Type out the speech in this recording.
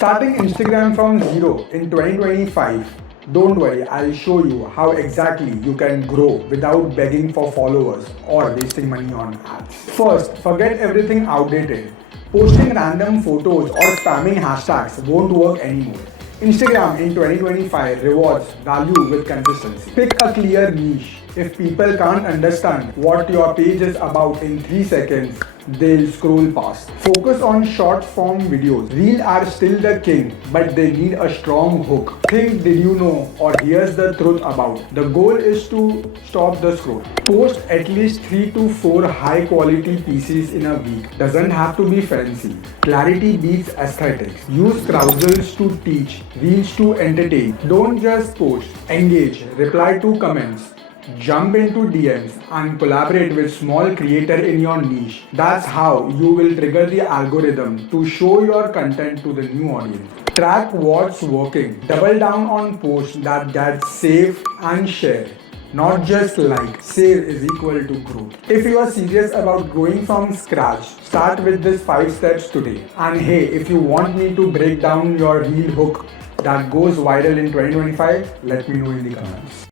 Starting Instagram from zero in 2025. Don't worry, I'll show you how exactly you can grow without begging for followers or wasting money on ads. First, forget everything outdated. Posting random photos or spamming hashtags won't work anymore. Instagram in 2025 rewards value with consistency. Pick a clear niche. If people can't understand what your page is about in 3 seconds, they'll scroll past. Focus on short form videos. Reels are still the king, but they need a strong hook. Think, did you know, or here's the truth about. The goal is to stop the scroll. Post at least 3 to 4 high quality pieces in a week. Doesn't have to be fancy. Clarity beats aesthetics. Use carousels to teach, reels to entertain. Don't just post. Engage, reply to comments. Jump into DMs and collaborate with small creator in your niche. That's how you will trigger the algorithm to show your content to the new audience. Track what's working. Double down on posts that get saved and shared. Not just like. Save is equal to growth. If you are serious about growing from scratch, start with these 5 steps today. And hey, if you want me to break down your reel hook that goes viral in 2025, let me know in the comments.